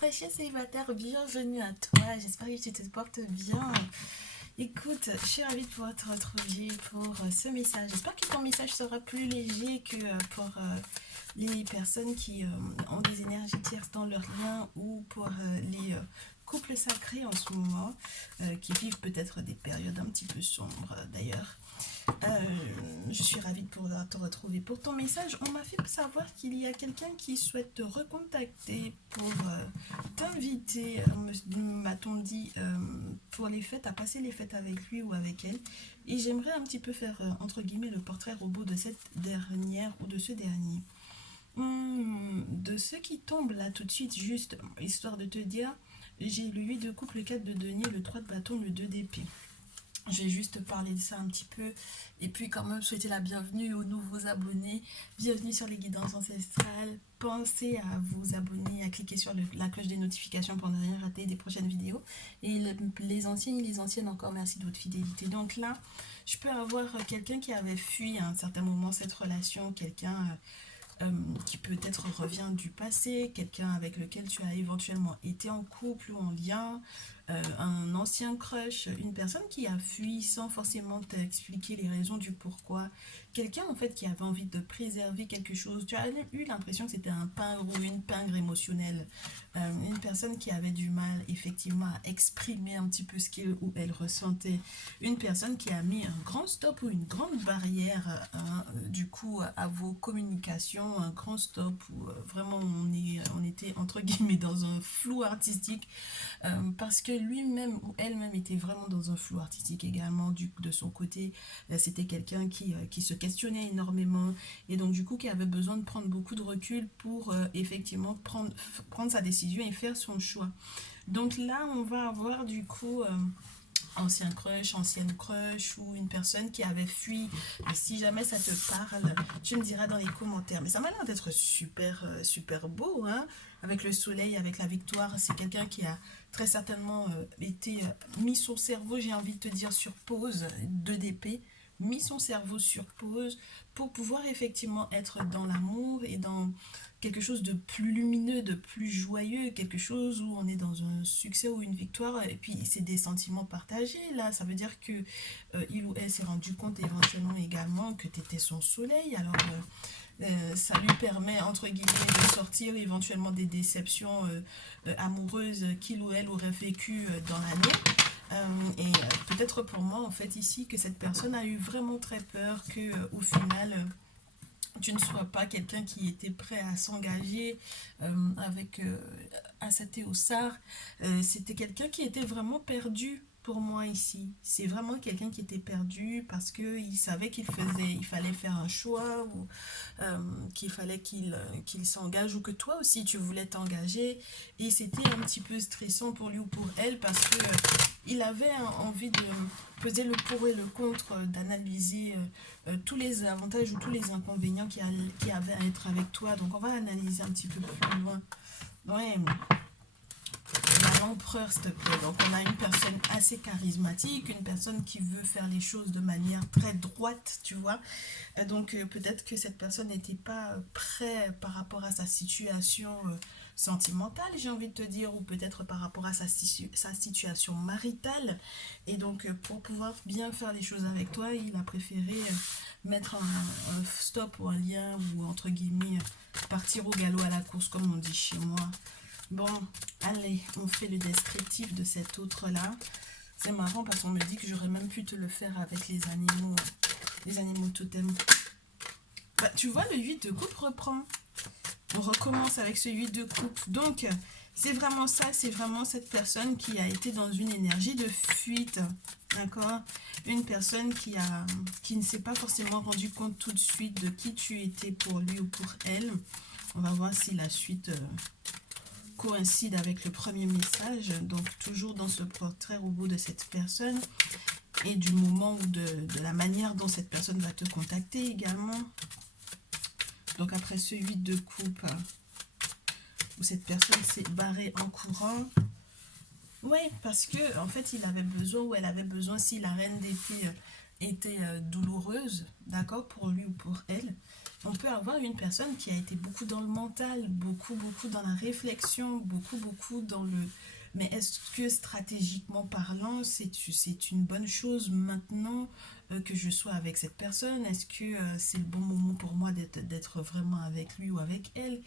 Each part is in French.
très cher célibataire, bienvenue à toi. J'espère que tu te portes bien. Écoute, je suis ravie de pouvoir te retrouver pour ce message. J'espère que ton message sera plus léger que pour les personnes qui ont des énergies tierces dans leur lien ou pour les couples sacrés en ce moment, qui vivent peut-être des périodes un petit peu sombres d'ailleurs. Euh, je suis ravie de pouvoir te retrouver pour ton message. On m'a fait savoir qu'il y a quelqu'un qui souhaite te recontacter pour t'inviter, m'a-t-on dit, pour les fêtes, à passer les fêtes avec lui ou avec elle. Et j'aimerais un petit peu faire, entre guillemets, le portrait robot de cette dernière ou de ce dernier. De ceux qui tombent là tout de suite, juste histoire de te dire, j'ai le 8 de coupe, le 4 de denier, le 3 de bâton, le 2 d'épée. Je vais juste parler de ça un petit peu et puis quand même souhaiter la bienvenue aux nouveaux abonnés. Bienvenue sur les guidances ancestrales. Pensez à vous abonner, à cliquer sur la cloche des notifications pour ne rien rater des prochaines vidéos. Et les anciens et les anciennes encore, merci de votre fidélité. Donc là, je peux avoir quelqu'un qui avait fui à un certain moment cette relation, quelqu'un qui peut-être revient du passé, quelqu'un avec lequel tu as éventuellement été en couple ou en lien, un ancien crush, une personne qui a fui sans forcément t'expliquer les raisons du pourquoi, quelqu'un en fait qui avait envie de préserver quelque chose. Tu as eu l'impression que c'était un pingre ou une pingre émotionnelle, une personne qui avait du mal effectivement à exprimer un petit peu ce qu'il ou elle ressentait, une personne qui a mis un grand stop ou une grande barrière du coup à vos communications, un grand stop où vraiment on était entre guillemets dans un flou artistique, parce que lui-même ou elle-même était vraiment dans un flou artistique également de son côté. C'était quelqu'un qui se questionnait énormément et donc du coup qui avait besoin de prendre beaucoup de recul pour effectivement prendre sa décision et faire son choix. Donc là, on va avoir du coup ancien crush, ancienne crush ou une personne qui avait fui. Et si jamais ça te parle, tu me diras dans les commentaires. Mais ça m'a l'air d'être super, super beau, hein, avec le soleil, avec la victoire. C'est quelqu'un qui a très certainement été mis son cerveau, j'ai envie de te dire, sur pause, 2 d'épée, mis son cerveau sur pause pour pouvoir effectivement être dans l'amour et dans quelque chose de plus lumineux, de plus joyeux, quelque chose où on est dans un succès ou une victoire, et puis c'est des sentiments partagés, là, ça veut dire que il ou elle s'est rendu compte éventuellement également que tu étais son soleil, alors ça lui permet, entre guillemets, de sortir éventuellement des déceptions amoureuses qu'il ou elle aurait vécues dans l'année. Et peut-être pour moi, en fait, ici, que cette personne a eu vraiment très peur que, au final, tu ne sois pas quelqu'un qui était prêt à s'engager avec Asate Ossar. C'était quelqu'un qui était vraiment perdu pour moi ici. C'est vraiment quelqu'un qui était perdu parce qu'il savait il fallait faire un choix ou qu'il fallait qu'il s'engage ou que toi aussi tu voulais t'engager. Et c'était un petit peu stressant pour lui ou pour elle parce que il avait envie de peser le pour et le contre, d'analyser tous les avantages ou tous les inconvénients qu'il y avait à être avec toi. Donc on va analyser un petit peu plus loin. Ouais, l'empereur, s'il te plaît. Donc on a une personne assez charismatique, une personne qui veut faire les choses de manière très droite, tu vois. Donc peut-être que cette personne n'était pas prête par rapport à sa situation sentimentale, j'ai envie de te dire, ou peut-être par rapport à sa situation maritale. Et donc pour pouvoir bien faire les choses avec toi, il a préféré mettre un stop ou un lien ou entre guillemets partir au galop à la course comme on dit chez moi. Bon, allez, on fait le descriptif de cet autre-là. C'est marrant parce qu'on me dit que j'aurais même pu te le faire avec les animaux totems. Bah, tu vois, le 8 de coupe reprend. On recommence avec ce 8 de coupe. Donc, c'est vraiment ça, c'est vraiment cette personne qui a été dans une énergie de fuite. D'accord? Une personne qui ne s'est pas forcément rendu compte tout de suite de qui tu étais pour lui ou pour elle. On va voir si la suite coïncide avec le premier message. Donc, toujours dans ce portrait robot de cette personne. Et du moment ou de la manière dont cette personne va te contacter également. Donc après ce 8 de coupe, où cette personne s'est barrée en courant. Oui, parce que en fait, il avait besoin ou elle avait besoin, si la reine d'épée était douloureuse, d'accord, pour lui ou pour elle, on peut avoir une personne qui a été beaucoup dans le mental, beaucoup, beaucoup dans la réflexion, beaucoup, beaucoup dans le... Mais est-ce que stratégiquement parlant, c'est une bonne chose maintenant que je sois avec cette personne? Est-ce que c'est le bon moment pour moi d'être vraiment avec lui ou avec elle?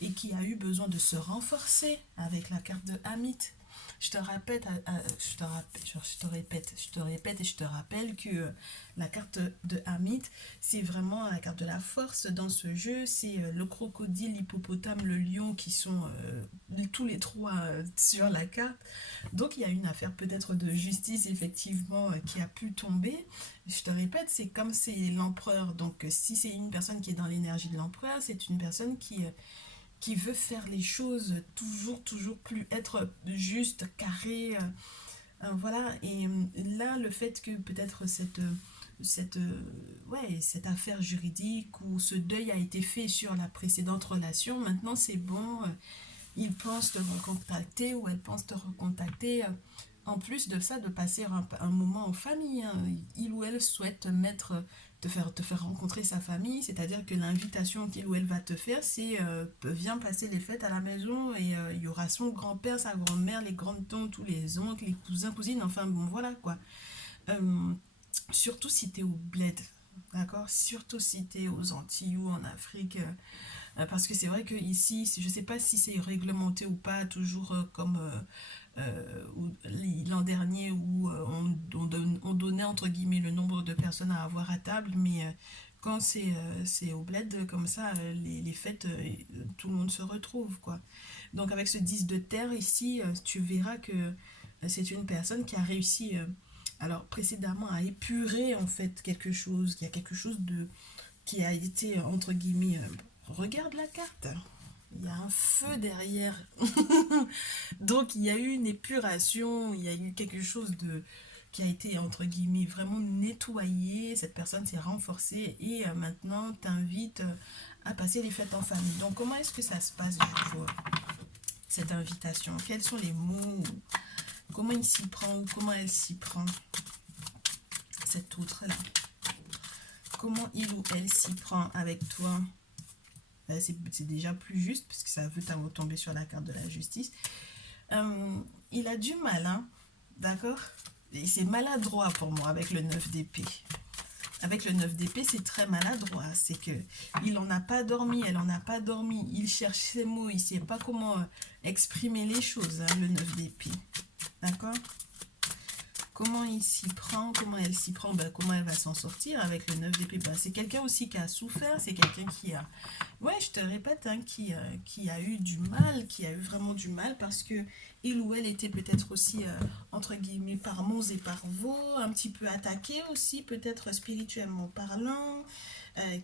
Et qui a eu besoin de se renforcer avec la carte de Amit. Je te répète, je te répète et je te rappelle que la carte de Hamid, c'est vraiment la carte de la force dans ce jeu. C'est le crocodile, l'hippopotame, le lion qui sont tous les trois sur la carte. Donc il y a une affaire peut-être de justice effectivement qui a pu tomber. Je te répète, c'est comme c'est l'empereur. Donc si c'est une personne qui est dans l'énergie de l'empereur, c'est une personne qui veut faire les choses toujours, toujours plus être juste, carré. Voilà. Et là, le fait que peut-être cette affaire juridique ou ce deuil a été fait sur la précédente relation, maintenant c'est bon, il pense te recontacter ou elle pense te recontacter. En plus de ça, de passer un moment en famille, hein. Il ou elle souhaite te faire rencontrer sa famille, c'est-à-dire que l'invitation qu'il ou elle va te faire, c'est viens passer les fêtes à la maison et il y aura son grand-père, sa grand-mère, les grandes tantes, tous les oncles, les cousins, cousines, enfin bon voilà quoi. Euh, Surtout si t'es au bled, d'accord? Surtout si t'es aux Antilles ou en Afrique. Parce que c'est vrai que ici, je ne sais pas si c'est réglementé ou pas, toujours comme l'an dernier où on donnait entre guillemets le nombre de personnes à avoir à table, mais quand c'est au bled comme ça, les fêtes, tout le monde se retrouve, quoi. Donc avec ce 10 de terre ici, tu verras que c'est une personne qui a réussi, alors précédemment, à épurer en fait quelque chose, il y a quelque chose de qui a été entre guillemets regarde la carte, il y a un feu derrière. Donc il y a eu une épuration, il y a eu quelque chose de qui a été entre guillemets vraiment nettoyé, cette personne s'est renforcée et maintenant t'invite à passer les fêtes en famille. Donc comment est-ce que ça se passe du coup cette invitation? Quels sont les mots? Comment il s'y prend ou comment elle s'y prend, cette autre là? Comment il ou elle s'y prend avec toi? C'est déjà plus juste parce que ça veut tomber sur la carte de la justice. Il a du mal, hein, d'accord? Et c'est maladroit pour moi avec le 9 d'épée. Avec le 9 d'épée, c'est très maladroit. C'est que il en a pas dormi, elle en a pas dormi. Il cherche ses mots, il sait pas comment exprimer les choses, hein, le 9 d'épée. D'accord? Comment il s'y prend, comment elle s'y prend, ben, comment elle va s'en sortir avec le 9 d'épée. Ben, c'est quelqu'un aussi qui a souffert, c'est quelqu'un qui a, ouais, je te répète, hein, qui a eu du mal, qui a eu vraiment du mal parce que il ou elle était peut-être aussi, entre guillemets, par mots et par veaux, un petit peu attaqué aussi, peut-être spirituellement parlant,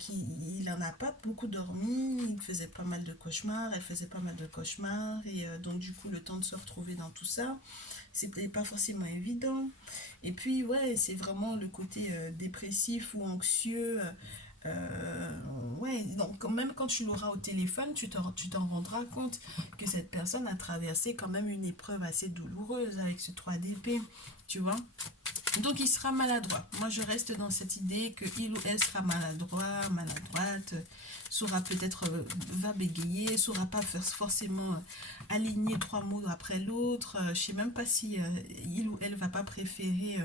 il n'en a pas beaucoup dormi, il faisait pas mal de cauchemars, elle faisait pas mal de cauchemars, et donc du coup, le temps de se retrouver dans tout ça, c'était pas forcément évident. Et puis, ouais, c'est vraiment le côté dépressif ou anxieux. Ouais, donc même quand tu l'auras au téléphone, tu t'en rendras compte que cette personne a traversé quand même une épreuve assez douloureuse avec ce 3 d'épée, tu vois. Donc il sera maladroit. Moi je reste dans cette idée que il ou elle sera maladroit, maladroite, saura peut-être va bégayer, saura pas faire forcément aligner trois mots après l'autre. Je sais même pas si il ou elle va pas préférer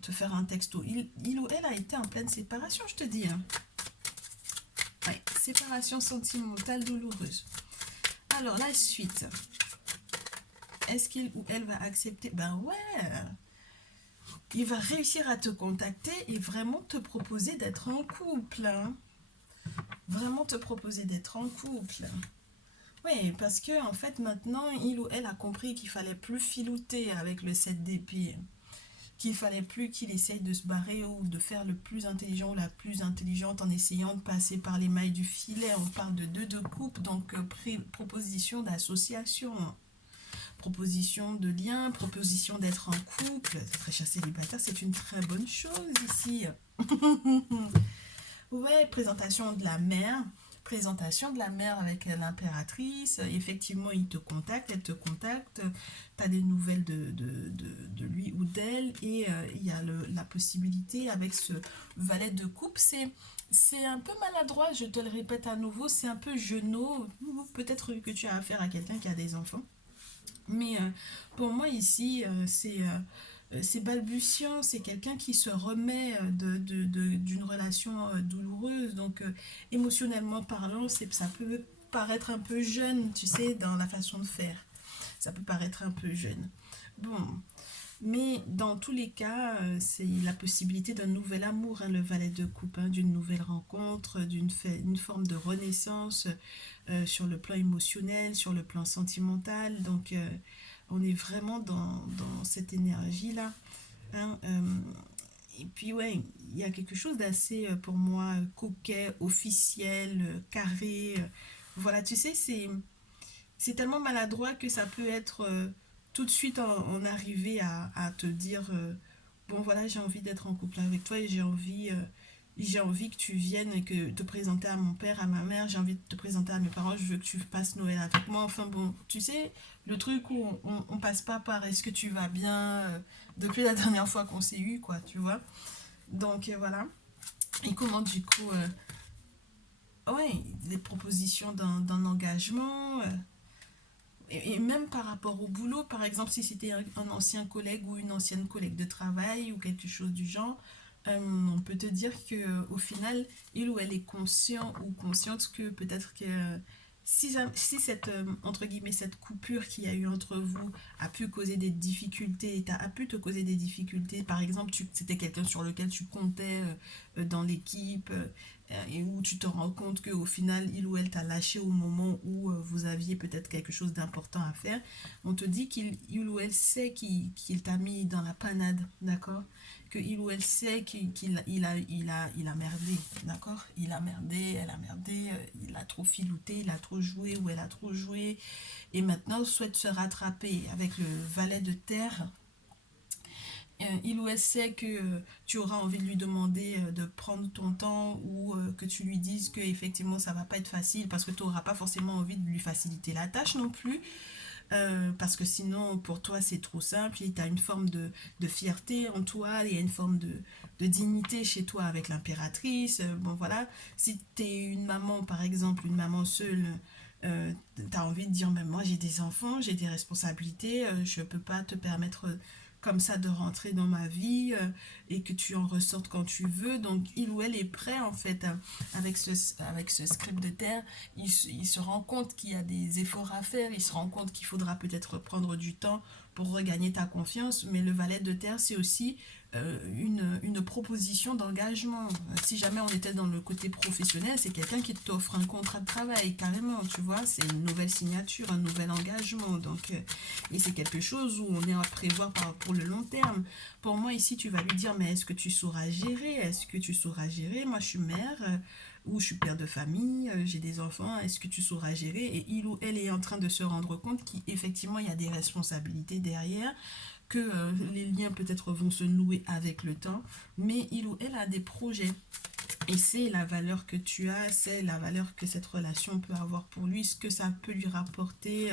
te faire un texto. Il ou elle a été en pleine séparation, je te dis. Hein. Ouais, séparation sentimentale douloureuse. Alors la suite. Est-ce qu'il ou elle va accepter? Ben ouais. Il va réussir à te contacter et vraiment te proposer d'être en couple. Hein. Vraiment te proposer d'être en couple. Oui, parce que en fait maintenant, il ou elle a compris qu'il fallait plus filouter avec le 7 d'épée. Qu'il fallait plus qu'il essaye de se barrer ou de faire le plus intelligent ou la plus intelligente en essayant de passer par les mailles du filet. On parle de deux de couple, donc proposition d'association. Proposition de lien, proposition d'être en couple. Très cher célibataire, c'est une très bonne chose ici. Ouais, présentation de la mère, présentation de la mère avec l'impératrice. Effectivement, il te contacte, elle te contacte. Tu as des nouvelles de lui ou d'elle. Et il y a la possibilité avec ce valet de coupe. C'est un peu maladroit, je te le répète à nouveau. C'est un peu genou. Peut-être que tu as affaire à quelqu'un qui a des enfants. Mais pour moi ici, c'est balbutiant, c'est quelqu'un qui se remet d'une relation douloureuse. Donc émotionnellement parlant, ça peut paraître un peu jeune, tu sais, dans la façon de faire. Ça peut paraître un peu jeune. Bon, mais dans tous les cas, c'est la possibilité d'un nouvel amour, hein, le valet de coupe, hein, d'une nouvelle rencontre, une forme de renaissance sur le plan émotionnel, sur le plan sentimental. Donc, on est vraiment dans cette énergie-là. Hein, et puis, ouais, il y a quelque chose d'assez, pour moi, coquet, officiel, carré. Voilà, tu sais, c'est tellement maladroit que ça peut être tout de suite en arriver à te dire bon voilà j'ai envie d'être en couple avec toi et j'ai envie que tu viennes et que te présenter à mon père, à ma mère, j'ai envie de te présenter à mes parents, je veux que tu passes Noël avec moi. Enfin bon, tu sais, le truc où on passe pas par est-ce que tu vas bien depuis la dernière fois qu'on s'est eu, quoi, tu vois. Donc voilà. Et comment du coup, ouais, les propositions d'un engagement. Et même par rapport au boulot, par exemple, si c'était un ancien collègue ou une ancienne collègue de travail ou quelque chose du genre, on peut te dire que au final, il ou elle est conscient ou consciente que peut-être que si cette, entre guillemets, cette coupure qu'il y a eu entre vous a pu causer des difficultés, a pu te causer des difficultés, par exemple, c'était quelqu'un sur lequel tu comptais dans l'équipe, et où tu te rends compte qu'au final, il ou elle t'a lâché au moment où vous aviez peut-être quelque chose d'important à faire, on te dit qu'il ou elle sait qu'il t'a mis dans la panade, d'accord? Que il ou elle sait qu'il a merdé, d'accord? Il a merdé, elle a merdé, il a trop filouté, il a trop joué ou elle a trop joué, et maintenant souhaite se rattraper avec le valet de terre. Il ou elle sait que tu auras envie de lui demander de prendre ton temps ou que tu lui dises que effectivement ça va pas être facile parce que tu n'auras pas forcément envie de lui faciliter la tâche non plus. Parce que sinon pour toi c'est trop simple et tu as une forme de fierté en toi, il y a une forme de dignité chez toi avec l'impératrice. Bon voilà, si tu es une maman par exemple, une maman seule, tu as envie de dire mais moi j'ai des enfants, j'ai des responsabilités, je peux pas te permettre comme ça de rentrer dans ma vie et que tu en ressortes quand tu veux. Donc il ou elle est prêt en fait avec ce script de terre. Il se rend compte qu'il y a des efforts à faire, il se rend compte qu'il faudra peut-être prendre du temps pour regagner ta confiance, mais le valet de terre c'est aussi une proposition d'engagement. Si jamais on était dans le côté professionnel, c'est quelqu'un qui t'offre un contrat de travail, carrément, tu vois, c'est une nouvelle signature, un nouvel engagement, donc, et c'est quelque chose où on est à prévoir pour le long terme. Pour moi, ici, tu vas lui dire, mais est-ce que tu sauras gérer? Est-ce que tu sauras gérer? Moi, je suis mère, ou je suis père de famille, j'ai des enfants, est-ce que tu sauras gérer? Et il ou elle est en train de se rendre compte qu'effectivement, il y a des responsabilités derrière, que les liens peut-être vont se nouer avec le temps, mais il ou elle a des projets. Et c'est la valeur que tu as, c'est la valeur que cette relation peut avoir pour lui, ce que ça peut lui rapporter.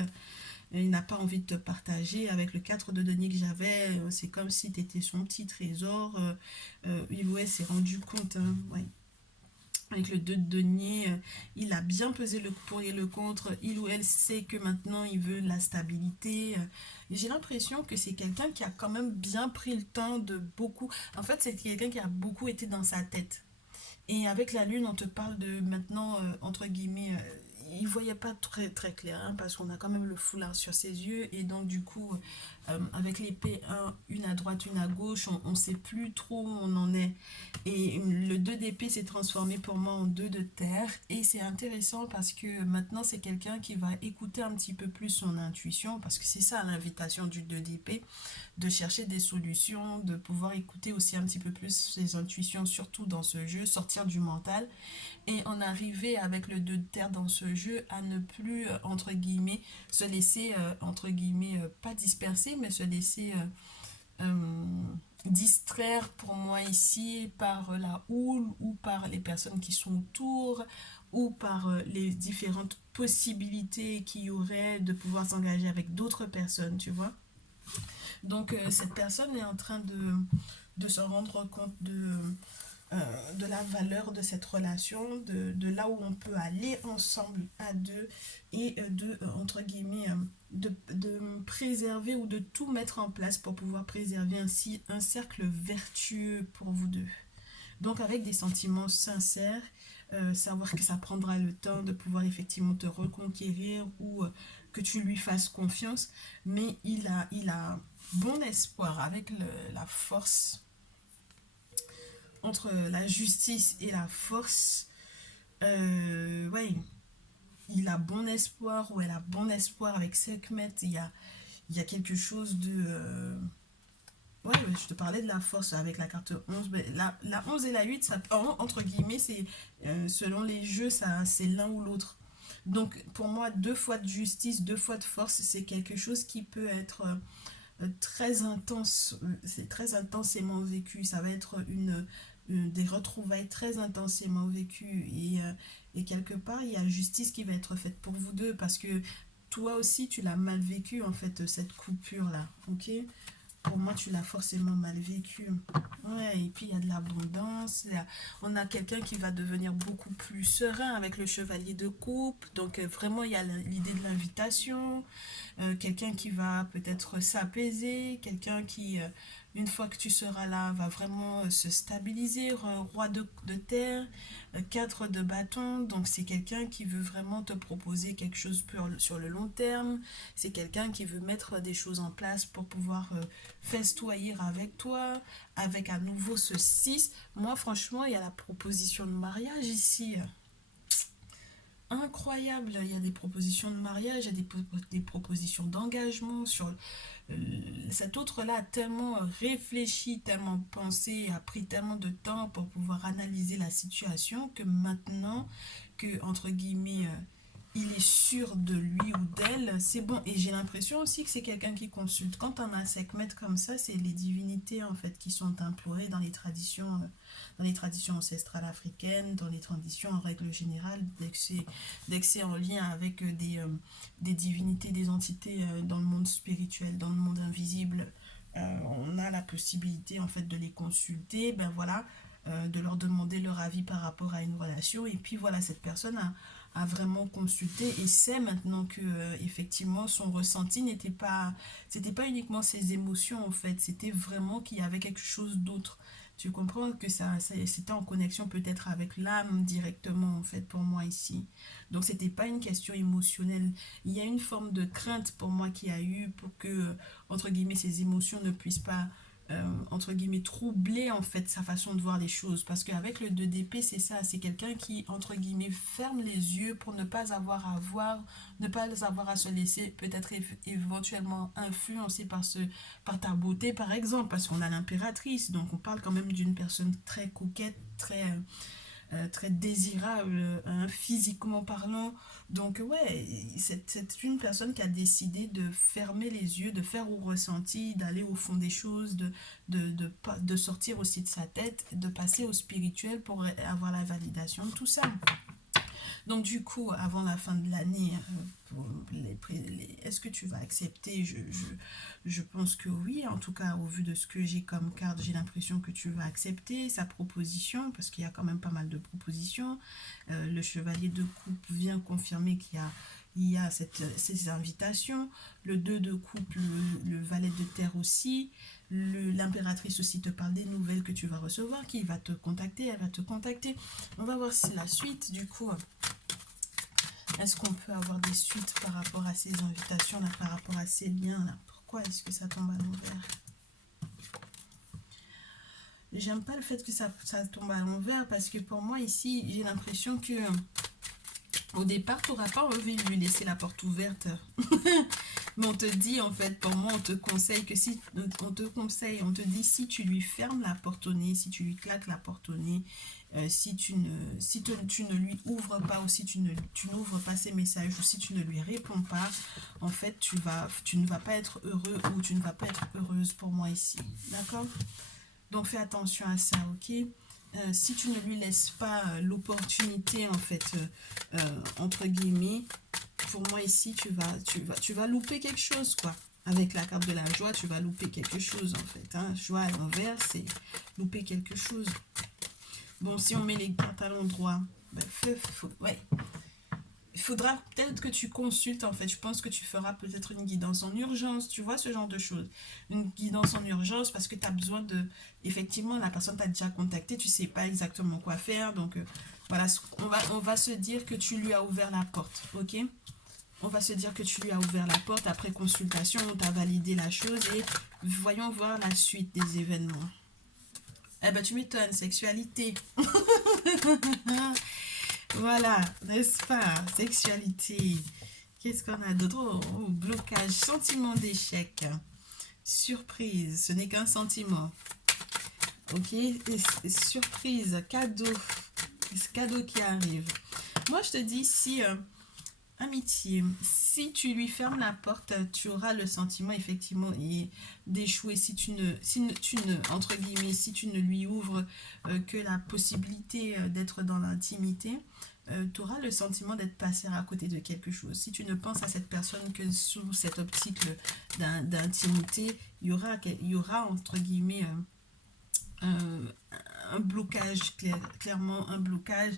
Il n'a pas envie de te partager. Avec le 4 de denier que j'avais, c'est comme si tu étais son petit trésor. Il ou elle s'est rendu compte, hein, ouais. Avec le 2 de denier, il a bien pesé le pour et le contre. Il ou elle sait que maintenant il veut la stabilité. J'ai l'impression que c'est quelqu'un qui a quand même bien pris le temps de beaucoup. En fait, c'est quelqu'un qui a beaucoup été dans sa tête. Et avec la lune, on te parle de maintenant, entre guillemets, il ne voyait pas très, très clair, hein, parce qu'on a quand même le foulard sur ses yeux. Et donc, du coup, avec l'épée, une à droite, une à gauche, on ne sait plus trop où on en est. Et le 2 d'épée s'est transformé pour moi en 2 de terre. Et c'est intéressant parce que maintenant, c'est quelqu'un qui va écouter un petit peu plus son intuition, parce que c'est ça l'invitation du 2 d'épée, de chercher des solutions, de pouvoir écouter aussi un petit peu plus ses intuitions, surtout dans ce jeu, sortir du mental et en arriver avec le 2 de terre dans ce jeu à ne plus, entre guillemets, se laisser, entre guillemets, pas disperser, mais se laisser distraire pour moi ici par la houle ou par les personnes qui sont autour ou par les différentes possibilités qu'il y aurait de pouvoir s'engager avec d'autres personnes, tu vois. Donc cette personne est en train de se rendre compte de la valeur de cette relation, de là où on peut aller ensemble à deux et entre guillemets, de préserver ou de tout mettre en place pour pouvoir préserver ainsi un cercle vertueux pour vous deux. Donc avec des sentiments sincères, savoir que ça prendra le temps de pouvoir effectivement te reconquérir ou que tu lui fasses confiance, mais il a bon espoir avec la force entre la justice et la force. Ouais, il a bon espoir ou elle a bon espoir avec Sekhmet. Il y a quelque chose de... ouais, je te parlais de la force avec la carte 11. Mais la 11 et la 8, ça, entre guillemets, c'est selon les jeux, ça, c'est l'un ou l'autre. Donc pour moi, 2 fois de justice, 2 fois de force, c'est quelque chose qui peut être très intense. C'est très intensément vécu. Ça va être des retrouvailles très intensément vécues. Et quelque part, il y a justice qui va être faite pour vous deux parce que toi aussi, tu l'as mal vécu, en fait, cette coupure-là. Ok? Pour moi, tu l'as forcément mal vécu. Ouais, et puis il y a de l'abondance. On a quelqu'un qui va devenir beaucoup plus serein avec le chevalier de coupe. Donc vraiment, il y a l'idée de l'invitation. Quelqu'un qui va peut-être s'apaiser. Quelqu'un qui, une fois que tu seras là, va vraiment se stabiliser. Roi de terre, 4 de bâton. Donc c'est quelqu'un qui veut vraiment te proposer quelque chose sur le long terme. C'est quelqu'un qui veut mettre des choses en place pour pouvoir festoyer avec toi, avec à nouveau ce 6. Moi, franchement, il y a la proposition de mariage ici. Incroyable, il y a des propositions de mariage, il y a des propositions d'engagement sur cet autre-là a tellement réfléchi, tellement pensé, a pris tellement de temps pour pouvoir analyser la situation que maintenant que, entre guillemets, il est sûr de lui ou d'elle, c'est bon. Et j'ai l'impression aussi que c'est quelqu'un qui consulte. Quand on a un Sekhmet comme ça, c'est les divinités en fait qui sont implorées dans les traditions ancestrales africaines, dans les traditions en règle générale, dès que c'est en lien avec des divinités, des entités dans le monde spirituel, dans le monde invisible, on a la possibilité en fait de les consulter, ben voilà, de leur demander leur avis par rapport à une relation. Et puis voilà, cette personne a vraiment consulté et sait maintenant que effectivement son ressenti c'était pas uniquement ses émotions en fait, c'était vraiment qu'il y avait quelque chose d'autre. Tu comprends que c'était en connexion peut-être avec l'âme directement en fait pour moi ici. Donc c'était pas une question émotionnelle. Il y a une forme de crainte pour moi qui a eu pour que entre guillemets ces émotions ne puissent pas entre guillemets troubler en fait sa façon de voir les choses parce qu'avec le 2 d'épée c'est ça, c'est quelqu'un qui entre guillemets ferme les yeux pour ne pas avoir à voir, ne pas avoir à se laisser peut-être éventuellement influencer par ta beauté par exemple, parce qu'on a l'impératrice, donc on parle quand même d'une personne très coquette, très désirable physiquement parlant. Donc ouais, c'est une personne qui a décidé de fermer les yeux, de faire au ressenti, d'aller au fond des choses, de sortir aussi de sa tête, de passer au spirituel pour avoir la validation de tout ça. Donc du coup, avant la fin de l'année, est-ce que tu vas accepter? Je pense que oui, en tout cas au vu de ce que j'ai comme carte, j'ai l'impression que tu vas accepter sa proposition, parce qu'il y a quand même pas mal de propositions. Le chevalier de coupe vient confirmer qu'il y a ces invitations, le 2 de coupe, le valet de terre aussi, l'impératrice aussi te parle des nouvelles que tu vas recevoir, qui va te contacter, elle va te contacter. On va voir si la suite, du coup, est-ce qu'on peut avoir des suites par rapport à ces invitations-là, par rapport à ces liens-là? Pourquoi est-ce que ça tombe à l'envers? J'aime pas le fait que ça tombe à l'envers parce que pour moi, ici, j'ai l'impression que au départ, tu n'auras pas envie de lui laisser la porte ouverte. Mais on te dit, en fait, pour moi, on te conseille que si, on te dit si tu lui fermes la porte au nez, si tu lui claques la porte au nez, si tu ne lui ouvres pas ou si tu n'ouvres pas ses messages ou si tu ne lui réponds pas, en fait, tu ne vas pas être heureux ou tu ne vas pas être heureuse pour moi ici. D'accord? Donc fais attention à ça, ok? Si tu ne lui laisses pas l'opportunité, en fait, entre guillemets, pour moi ici, tu vas louper quelque chose, quoi. Avec la carte de la joie, tu vas louper quelque chose, en fait. Hein. Joie à l'envers, c'est louper quelque chose. Bon, si on met les cartes à l'endroit, ben, ouais. Il faudra peut-être que tu consultes, en fait. Je pense que tu feras peut-être une guidance en urgence, tu vois, ce genre de choses. Une guidance en urgence parce que tu as besoin de... Effectivement, la personne t'a déjà contacté, tu sais pas exactement quoi faire. Donc, voilà, on va se dire que tu lui as ouvert la porte, ok? On va se dire que tu lui as ouvert la porte après consultation, on t'a validé la chose et voyons voir la suite des événements. Eh ben, tu m'étonnes, sexualité. Voilà, n'est-ce pas? Sexualité. Qu'est-ce qu'on a d'autre? Oh, blocage, sentiment d'échec. Surprise, ce n'est qu'un sentiment. Ok, surprise, cadeau. Ce cadeau qui arrive. Moi, je te dis, si... amitié, si tu lui fermes la porte, tu auras le sentiment effectivement d'échouer entre guillemets, si tu ne lui ouvres que la possibilité d'être dans l'intimité, tu auras le sentiment d'être passé à côté de quelque chose. Si tu ne penses à cette personne que sous cette optique d'intimité, il y aura entre guillemets un blocage, clairement un blocage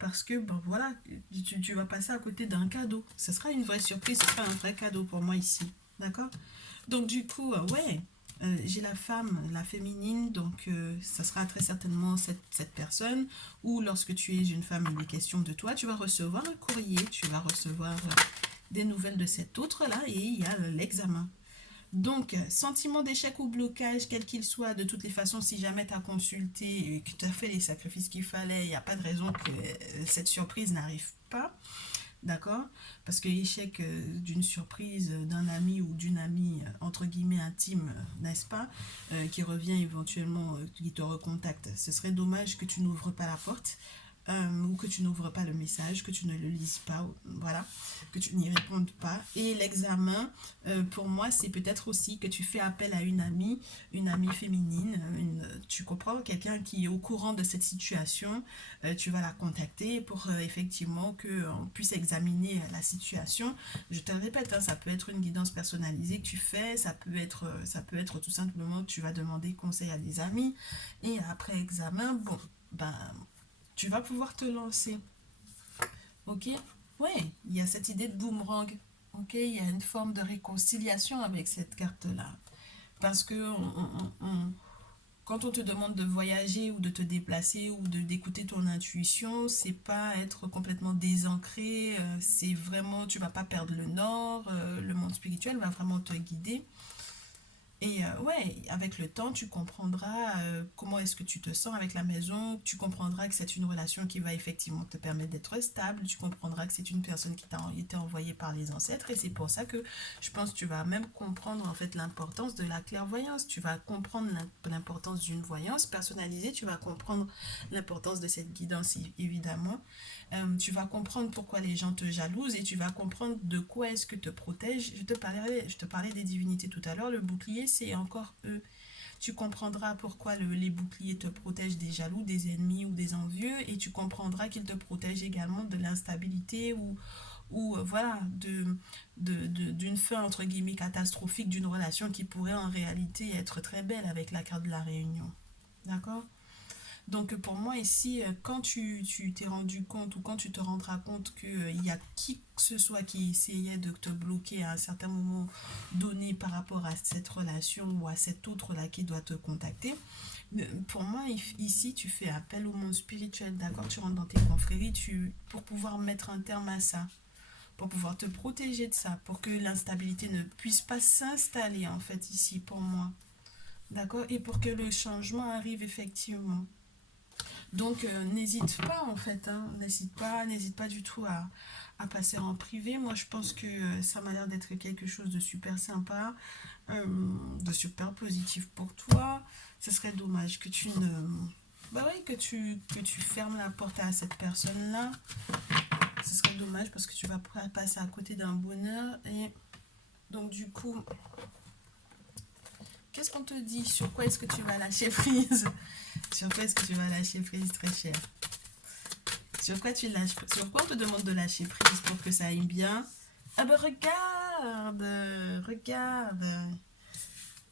parce que ben voilà, tu vas passer à côté d'un cadeau. Ce sera une vraie surprise, ce sera un vrai cadeau pour moi ici. D'accord? Donc du coup, ouais, j'ai la femme, la féminine, donc ça sera très certainement cette personne. Ou lorsque tu es une femme, il est question de toi, tu vas recevoir un courrier, tu vas recevoir des nouvelles de cet autre-là et il y a l'examen. Donc, sentiment d'échec ou blocage, quel qu'il soit, de toutes les façons, si jamais tu as consulté et que tu as fait les sacrifices qu'il fallait, il n'y a pas de raison que cette surprise n'arrive pas. D'accord? Parce que l'échec d'une surprise d'un ami ou d'une amie, entre guillemets, intime, n'est-ce pas, qui revient éventuellement, qui te recontacte, ce serait dommage que tu n'ouvres pas la porte. Ou que tu n'ouvres pas le message, que tu ne le lises pas, voilà, que tu n'y répondes pas. Et l'examen, pour moi, c'est peut-être aussi que tu fais appel à une amie féminine, tu comprends, quelqu'un qui est au courant de cette situation, tu vas la contacter pour effectivement qu'on puisse examiner la situation. Je te le répète, hein, ça peut être une guidance personnalisée que tu fais, ça peut être tout simplement que tu vas demander conseil à des amis, et après examen, bon, ben tu vas pouvoir te lancer. Ok? Ouais, il y a cette idée de boomerang. Ok? Il y a une forme de réconciliation avec cette carte-là. Parce que quand on te demande de voyager ou de te déplacer ou d'écouter ton intuition, c'est pas être complètement désancré. C'est vraiment, tu vas pas perdre le nord. Le monde spirituel va vraiment te guider. Et ouais, avec le temps, tu comprendras comment est-ce que tu te sens avec la maison, tu comprendras que c'est une relation qui va effectivement te permettre d'être stable, tu comprendras que c'est une personne qui t'a été envoyée par les ancêtres et c'est pour ça que je pense que tu vas même comprendre en fait l'importance de la clairvoyance, tu vas comprendre l'importance d'une voyance personnalisée, tu vas comprendre l'importance de cette guidance évidemment. Tu vas comprendre pourquoi les gens te jalousent et tu vas comprendre de quoi est-ce que te protège. Je te parlais des divinités tout à l'heure, le bouclier c'est encore eux. Tu comprendras pourquoi les boucliers te protègent des jaloux, des ennemis ou des envieux et tu comprendras qu'ils te protègent également de l'instabilité ou voilà, d'une fin entre guillemets catastrophique d'une relation qui pourrait en réalité être très belle avec la carte de la réunion. D'accord? Donc pour moi ici, quand tu t'es rendu compte ou quand tu te rendras compte qu'il y a qui que ce soit qui essayait de te bloquer à un certain moment donné par rapport à cette relation ou à cet autre-là qui doit te contacter, pour moi ici tu fais appel au monde spirituel, d'accord? Tu rentres dans tes confréries pour pouvoir mettre un terme à ça, pour pouvoir te protéger de ça, pour que l'instabilité ne puisse pas s'installer en fait ici pour moi, d'accord? Et pour que le changement arrive effectivement. Donc n'hésite pas en fait, hein, n'hésite pas du tout à passer en privé. Moi, je pense que ça m'a l'air d'être quelque chose de super sympa, de super positif pour toi. Ce serait dommage que tu ne... Bah oui, que tu fermes la porte à cette personne-là. Ce serait dommage parce que tu vas passer à côté d'un bonheur. Et donc, du coup, qu'est-ce qu'on te dit? Sur quoi est-ce que tu vas lâcher prise? Sur quoi est-ce que tu vas lâcher prise, très cher? Sur quoi tu lâches prise? Sur quoi on te demande de lâcher prise pour que ça aille bien? Ah ben regarde, regarde.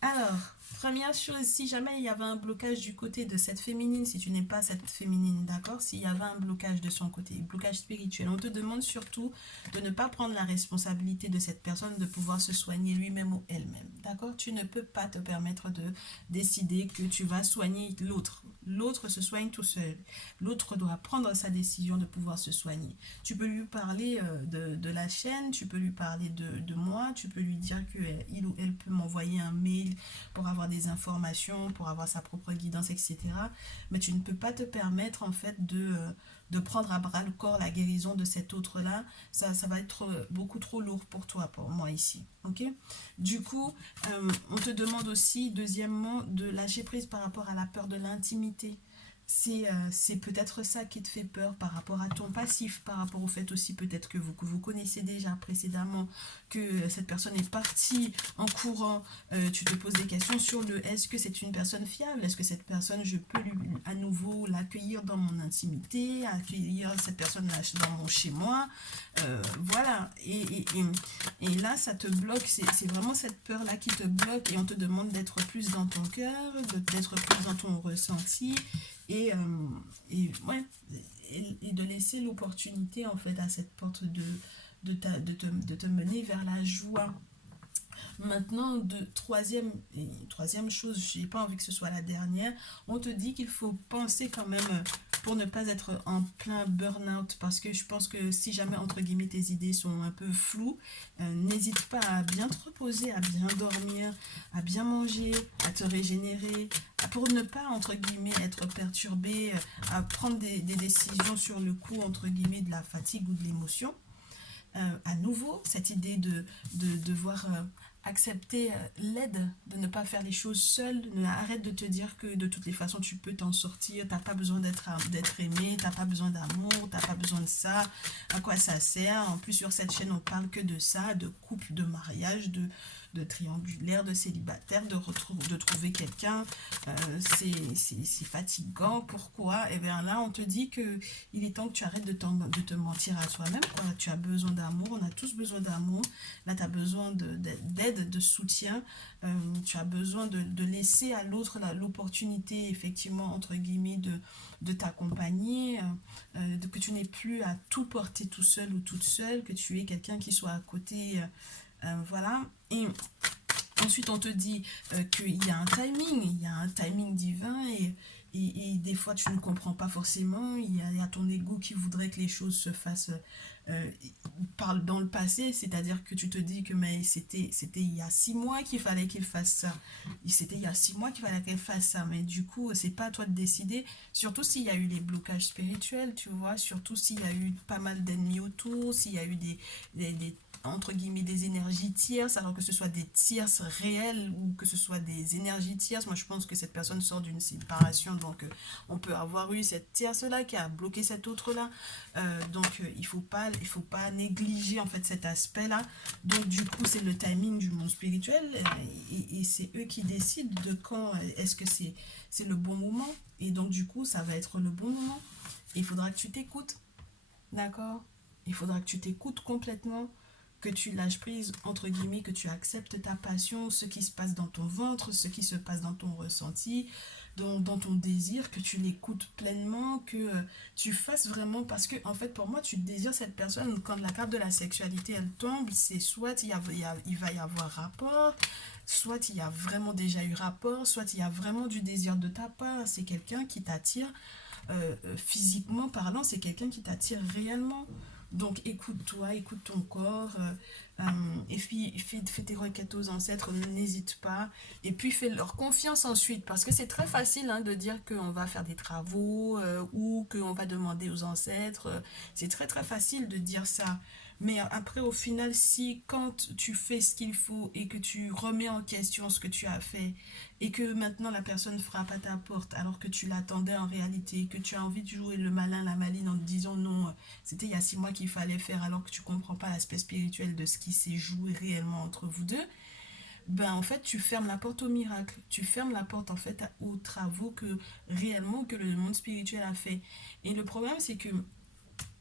Alors, première chose, si jamais il y avait un blocage du côté de cette féminine, si tu n'es pas cette féminine, d'accord? S'il y avait un blocage de son côté, blocage spirituel, on te demande surtout de ne pas prendre la responsabilité de cette personne de pouvoir se soigner lui-même ou elle-même, d'accord? Tu ne peux pas te permettre de décider que tu vas soigner l'autre. L'autre se soigne tout seul. L'autre doit prendre sa décision de pouvoir se soigner. Tu peux lui parler de la chaîne, tu peux lui parler de moi, tu peux lui dire qu'il ou elle peut m'envoyer un mail pour avoir des informations, pour avoir sa propre guidance, etc. Mais tu ne peux pas te permettre en fait de prendre à bras le corps la guérison de cet autre-là. Ça va être beaucoup trop lourd pour toi, pour moi ici. Ok? Du coup, on te demande aussi, deuxièmement, de lâcher prise par rapport à la peur de l'intimité. C'est peut-être ça qui te fait peur par rapport à ton passif, par rapport au fait aussi peut-être que vous connaissez déjà précédemment, que cette personne est partie en courant. Tu te poses des questions sur le est-ce que c'est une personne fiable, est-ce que cette personne, je peux à nouveau l'accueillir dans mon intimité, accueillir cette personne là dans mon chez moi. Voilà, et là ça te bloque, c'est vraiment cette peur là qui te bloque et on te demande d'être plus dans ton cœur, d'être plus dans ton ressenti et, ouais, et de laisser l'opportunité en fait à cette porte de te mener vers la joie. Maintenant, troisième chose, j'ai pas envie que ce soit la dernière, on te dit qu'il faut penser quand même pour ne pas être en plein burn-out parce que je pense que si jamais entre guillemets tes idées sont un peu floues, n'hésite pas à bien te reposer, à bien dormir, à bien manger, à te régénérer, pour ne pas entre guillemets être perturbé, à prendre des décisions sur le coup entre guillemets de la fatigue ou de l'émotion. À nouveau, cette idée de devoir accepter l'aide, de ne pas faire les choses seul, arrête de te dire que de toutes les façons tu peux t'en sortir, t'as pas besoin d'être aimé, t'as pas besoin d'amour, t'as pas besoin de ça, à quoi ça sert? En plus sur cette chaîne on parle que de ça, de couple, de mariage, de triangulaire, de célibataire, de trouver quelqu'un, c'est fatigant, pourquoi? Et bien là on te dit que il est temps que tu arrêtes de te mentir à toi-même, quoi. Tu as besoin d'amour, on a tous besoin d'amour, là tu as besoin d'aide, de soutien, tu as besoin de laisser à l'autre l'opportunité effectivement entre guillemets de t'accompagner, que tu n'aies plus à tout porter tout seul ou toute seule, que tu aies quelqu'un qui soit à côté, voilà. Et ensuite, on te dit qu'il y a un timing divin et des fois tu ne comprends pas forcément. Il y a ton ego qui voudrait que les choses se fassent dans le passé, c'est-à-dire que tu te dis que mais c'était il y a 6 mois qu'il fallait qu'il fasse ça. C'était il y a 6 mois qu'il fallait qu'elle fasse ça, mais du coup, c'est pas à toi de décider. Surtout s'il y a eu les blocages spirituels, tu vois, surtout s'il y a eu pas mal d'ennemis autour, s'il y a eu des entre guillemets des énergies tierces, alors que ce soit des tierces réelles ou que ce soit des énergies tierces. Moi je pense que cette personne sort d'une séparation, donc on peut avoir eu cette tierce là qui a bloqué cette autre là, donc il faut pas négliger en fait cet aspect là. Donc du coup c'est le timing du monde spirituel, et c'est eux qui décident de quand est-ce que c'est le bon moment, et donc du coup ça va être le bon moment, et il faudra que tu t'écoutes, d'accord? Il faudra que tu t'écoutes complètement, que tu lâches prise, entre guillemets, que tu acceptes ta passion, ce qui se passe dans ton ventre, ce qui se passe dans ton ressenti, dans ton désir, que tu l'écoutes pleinement, que tu fasses vraiment, parce que en fait pour moi tu désires cette personne. Quand la carte de la sexualité elle tombe, c'est soit il va y avoir rapport, soit il y a vraiment déjà eu rapport, soit il y a vraiment du désir de ta part, c'est quelqu'un qui t'attire, physiquement parlant, c'est quelqu'un qui t'attire réellement. Donc écoute-toi, écoute ton corps, et puis fais tes requêtes aux ancêtres, n'hésite pas. Et puis fais leur confiance ensuite, parce que c'est très facile hein, de dire qu'on va faire des travaux ou qu'on va demander aux ancêtres. C'est très très facile de dire ça. Mais après, au final, si quand tu fais ce qu'il faut et que tu remets en question ce que tu as fait et que maintenant la personne frappe à ta porte alors que tu l'attendais en réalité, que tu as envie de jouer le malin, la maline en te disant non, c'était il y a 6 mois qu'il fallait faire alors que tu comprends pas l'aspect spirituel de ce qui s'est joué réellement entre vous deux, ben en fait tu fermes la porte au miracle, tu fermes la porte en fait aux travaux que réellement que le monde spirituel a fait. Et le problème c'est que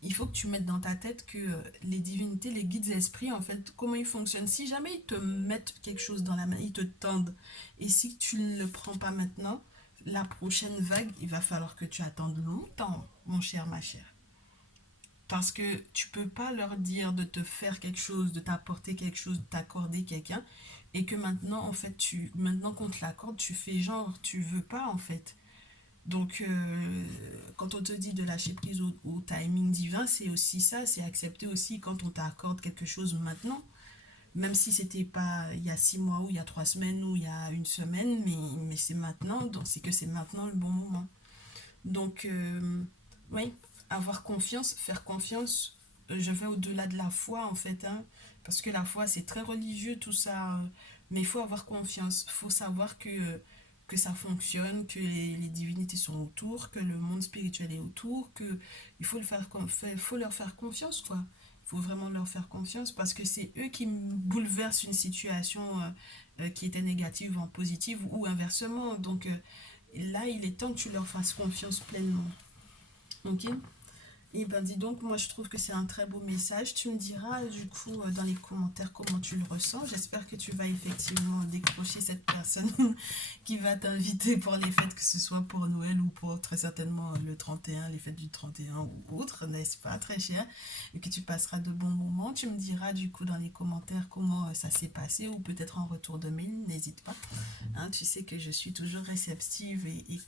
il faut que tu mettes dans ta tête que les divinités, les guides esprits, en fait, comment ils fonctionnent. Si jamais ils te mettent quelque chose dans la main, ils te tendent. Et si tu ne le prends pas maintenant, la prochaine vague, il va falloir que tu attendes longtemps, mon cher, ma chère. Parce que tu peux pas leur dire de te faire quelque chose, de t'apporter quelque chose, de t'accorder quelqu'un, et que maintenant, en fait, maintenant qu'on te l'accorde, tu fais genre, tu veux pas, en fait. Donc, quand on te dit de lâcher prise au timing divin, c'est aussi ça, c'est accepter aussi quand on t'accorde quelque chose maintenant, même si c'était pas il y a 6 mois ou il y a 3 semaines ou il y a une semaine, mais c'est maintenant, donc c'est que c'est maintenant le bon moment. Donc, oui, avoir confiance, faire confiance, je vais au-delà de la foi en fait, hein, parce que la foi c'est très religieux tout ça, mais il faut avoir confiance, il faut savoir que ça fonctionne, que les divinités sont autour, que le monde spirituel est autour, que il faut, faut leur faire confiance quoi. Il faut vraiment leur faire confiance parce que c'est eux qui bouleversent une situation qui était négative en positive ou inversement. Donc là, il est temps que tu leur fasses confiance pleinement. Ok. Et ben dis donc, moi je trouve que c'est un très beau message. Tu me diras du coup dans les commentaires comment tu le ressens. J'espère que tu vas effectivement décrocher cette personne qui va t'inviter pour les fêtes, que ce soit pour Noël ou pour très certainement le 31, les fêtes du 31 ou autre, n'est-ce pas, très cher. Et que tu passeras de bons moments. Tu me diras du coup dans les commentaires comment ça s'est passé ou peut-être en retour de mail, n'hésite pas. Hein, tu sais que je suis toujours réceptive et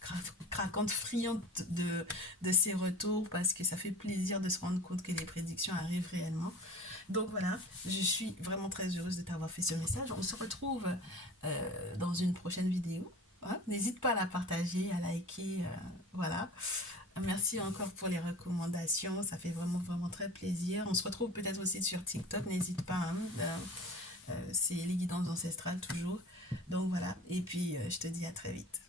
craquante, friande de ces retours parce que ça fait plaisir de se rendre compte que les prédictions arrivent réellement. Donc voilà, je suis vraiment très heureuse de t'avoir fait ce message. On se retrouve dans une prochaine vidéo. Hein. N'hésite pas à la partager, à liker. Voilà. Merci encore pour les recommandations. Ça fait vraiment, vraiment très plaisir. On se retrouve peut-être aussi sur TikTok. N'hésite pas. Hein, c'est les guidances ancestrales toujours. Donc voilà. Et puis, je te dis à très vite.